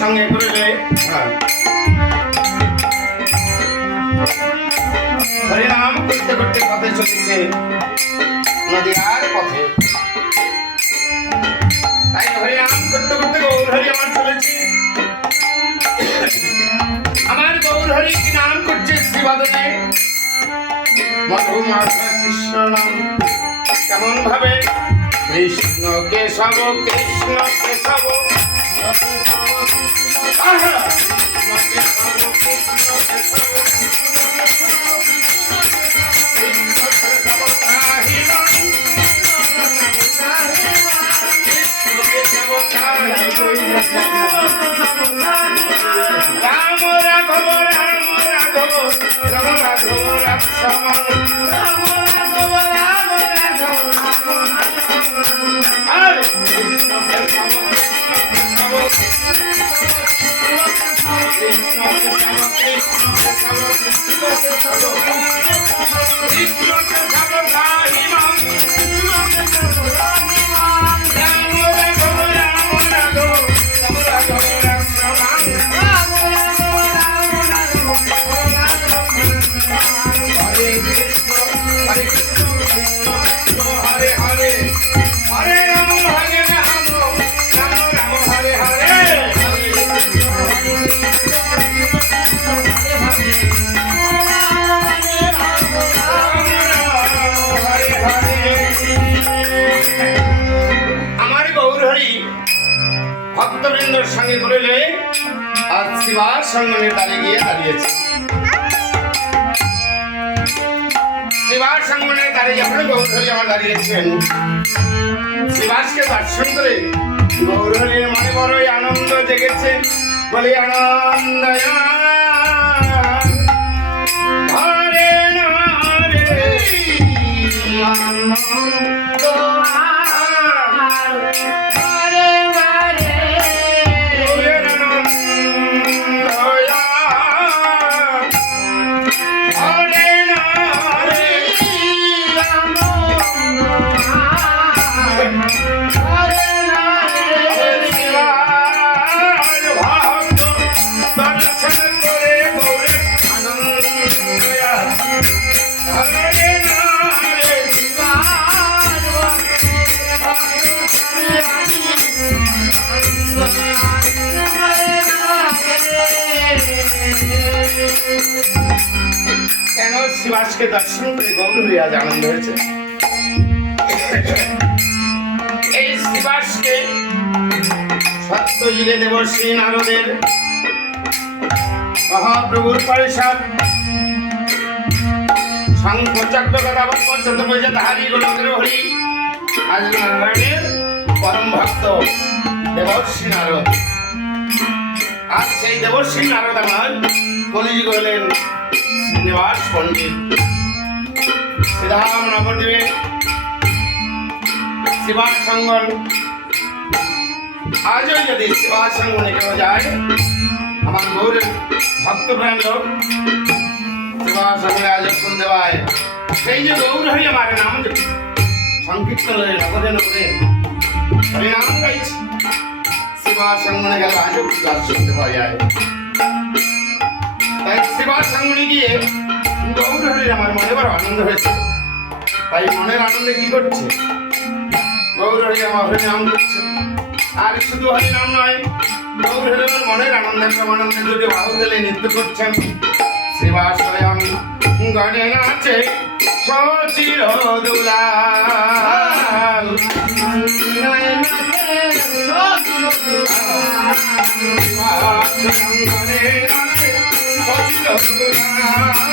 সঙ্গে করিলে হরিনাম করতে করতে পথে চলেছে নদীয়ার পথে। তাই হরিনাম করতে করতে গৌর হরি আমার চলেছে। আমার গৌর হরি কি নাম করছে শ্রীবাদনে মধু মাধব কৃষ্ণ নাম কেমন ভাবে কৃষ্ণ কেশব কৃষ্ণ কেশব রাম রাঘব রাম রাঘব রাম রাঘব রাম ভক্তবৃন্দর সঙ্গে করিলে আর শিবার সঙ্গে দাঁড়িয়ে দাঁড়িয়েছে। শিবার সঙ্গে দাঁড়িয়ে যখন গৌরহরি আমার দাঁড়িয়েছেন, শিবাসকে দর্শন করে গৌরহরির মনে বড়ই আনন্দ জেগেছে। বলি আনন্দ হরে হরে আনন্দ কেন শিবাসকে দর্শন করে গৌরহরি আজ আনন্দ হয়েছে। এই শিবাসকে সত্যযুগে দেবশ্রী নারদের মহাপ্রভুর পরিষদ শঙ্খ চক্র কথা পঞ্চত পয়সা তাহারি গোলকের হরি আজ নারায়ণের পরম ভক্ত দেবশ্রী নারদ। আর সেই দেবশ্রী নারদ আমার কলিযুগ হলেন শ্রীনিবাস পণ্ডিত। শ্রীধাম নবদ্বীপে শিবার সঙ্গন আজও যদি শিবার সঙ্গনে কেউ যায়, আমার গৌরের ভক্তপ্রাণ লোক শিবার সঙ্গে আজ শুনতে পায়। সেই যে গৌরহরি আমার নাম সংকীর্তন নগরে নগরে হরিনাম গাইছে, শিবার সঙ্গনে গেলে আজও গাছ শুনতে পাওয়া যায়। তাই শিবার সঙ্গনে গিয়ে গৌরহরির আমার মনে বড় আনন্দ হয়েছে। তাই মনের আনন্দে কি করছে, গৌরহরি আমার হরিনাম করছে। আর শুধু হরিনাম নয়, গৌরহরি আমার মনের আনন্দে প্রমানন্দে দুটি বাহু গেলে নৃত্য করছেন। শিবা স্বয়ং গণে নাচে সচির দুলাল, শিবা স্বয়ং গণে নাচে সচির দুলাল।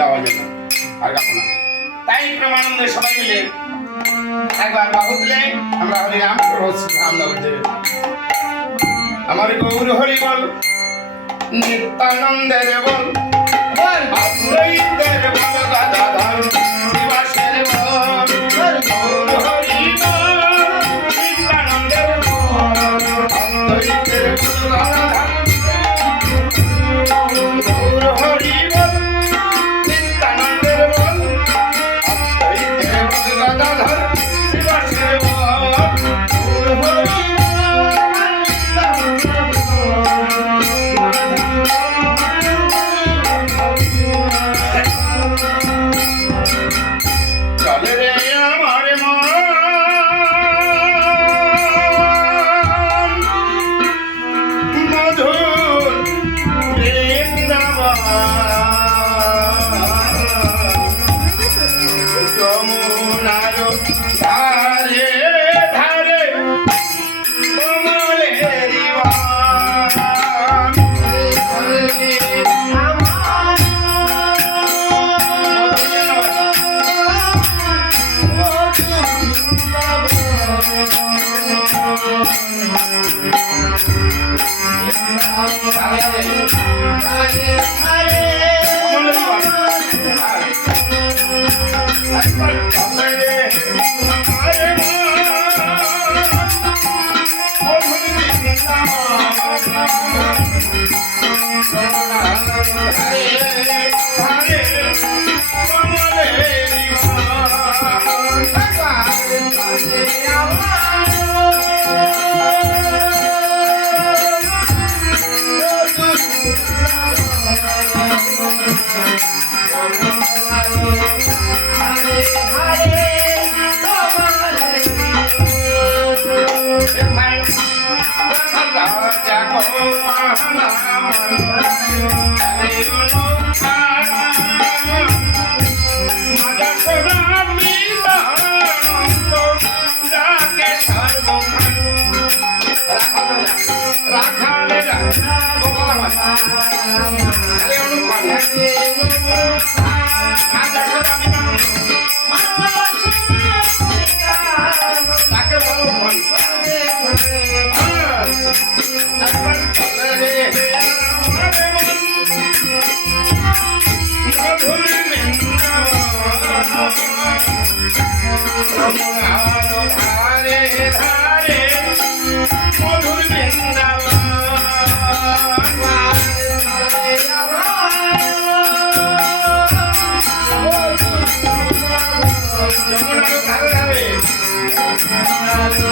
গাওয়া যাবে না, আর গাবো না। তাই প্রেমানন্দে সবাই মিলে একবার বাহু তুলে আমরা হরি নাম করছি, নাম নবদে আমার গৌর হরি বল, নিত্যানন্দের বল, অদ্বৈতের বল, গদাধর শিবাসের বল, গৌর হরি বল, নিত্যানন্দের বল, অদ্বৈতের বল, গদাধর, গৌর হরি বল, নিত্যানন্দের বল, অদ্বৈতের বল, গদাধর শিবাসের বল, গৌর হরি চলে রে আমার মন মধুর বৃন্দাবন, যমুনার ধারে ধারে কমলেরি বন, ধারে ধারে মধুর বৃন্দাবন, যমুনার ধারে ধারে